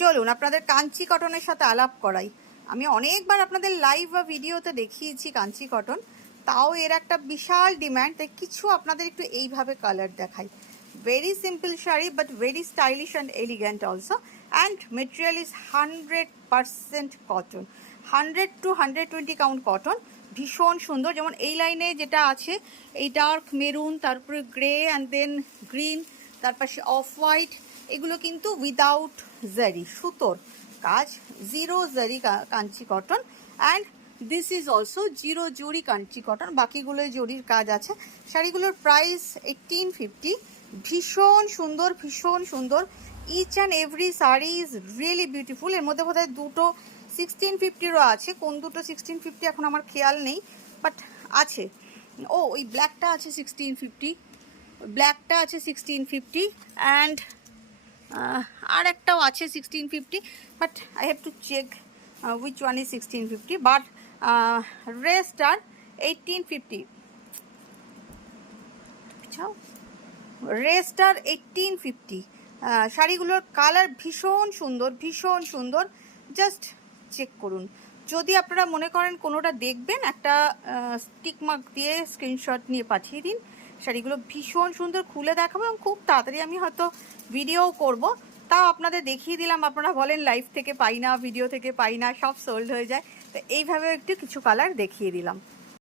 চলুন আপনাদের কাঞ্চি কটনের সাথে আলাপ করাই। আমি অনেকবার আপনাদের লাইভ বা ভিডিওতে দেখিয়েছি কাঞ্চি কটন, তাও এর একটা বিশাল ডিমান্ড, তাই কিছু আপনাদের একটু এইভাবে কালার দেখাই। Very simple sari but very stylish and elegant also, and material is 100% cotton, 100 to 120 count cotton. ভীষণ সুন্দর, যেমন এই লাইনে যেটা আছে এই ডার্ক মেরুন, তারপরে গ্রে অ্যান্ড দেন গ্রিন, তার পাশে অফ হোয়াইট, এগুলো কিন্তু উইদাউট জারি, সুতোর কাজ, zero zari Kanchi cotton. And this is also zero zari Kanchi cotton, বাকিগুলোয় জরির কাজ আছে। শাড়িগুলোর প্রাইস 1850। ভীষণ সুন্দর, ভীষণ সুন্দর। Each and every sari is really beautiful. এর মধ্যে বোধহয় দুটো 1650রও আছে, কোন দুটো 1650 এখন আমার খেয়াল নেই, বাট আছে। ও ওই ব্ল্যাকটা আছে 1650, ব্ল্যাকটা আছে 1650, অ্যান্ড আর একটাও আছে 1650, but I have to check which one is 1650, but rest are 1850। Rest are 1850। শাড়িগুলোর কালার ভীষণ সুন্দর, ভীষণ সুন্দর, জাস্ট চেক করুন। যদি আপনারা মনে করেন কোনোটা দেখবেন, একটা স্টিক মার্ক দিয়ে স্ক্রিনশট নিয়ে পাঠিয়ে দিন। শাড়িগুলো ভীষণ সুন্দর, খুলে দেখাবো এবং খুব তাড়াতাড়ি আমি হয়তো ভিডিওও করব, তাও আপনাদের দেখিয়ে দিলাম। আপনারা বলেন লাইভ থেকে পাই না, ভিডিও থেকে পাই না, সব সোল্ড হয়ে যায়, তো এইভাবে একটু কিছু কালার দেখিয়ে দিলাম।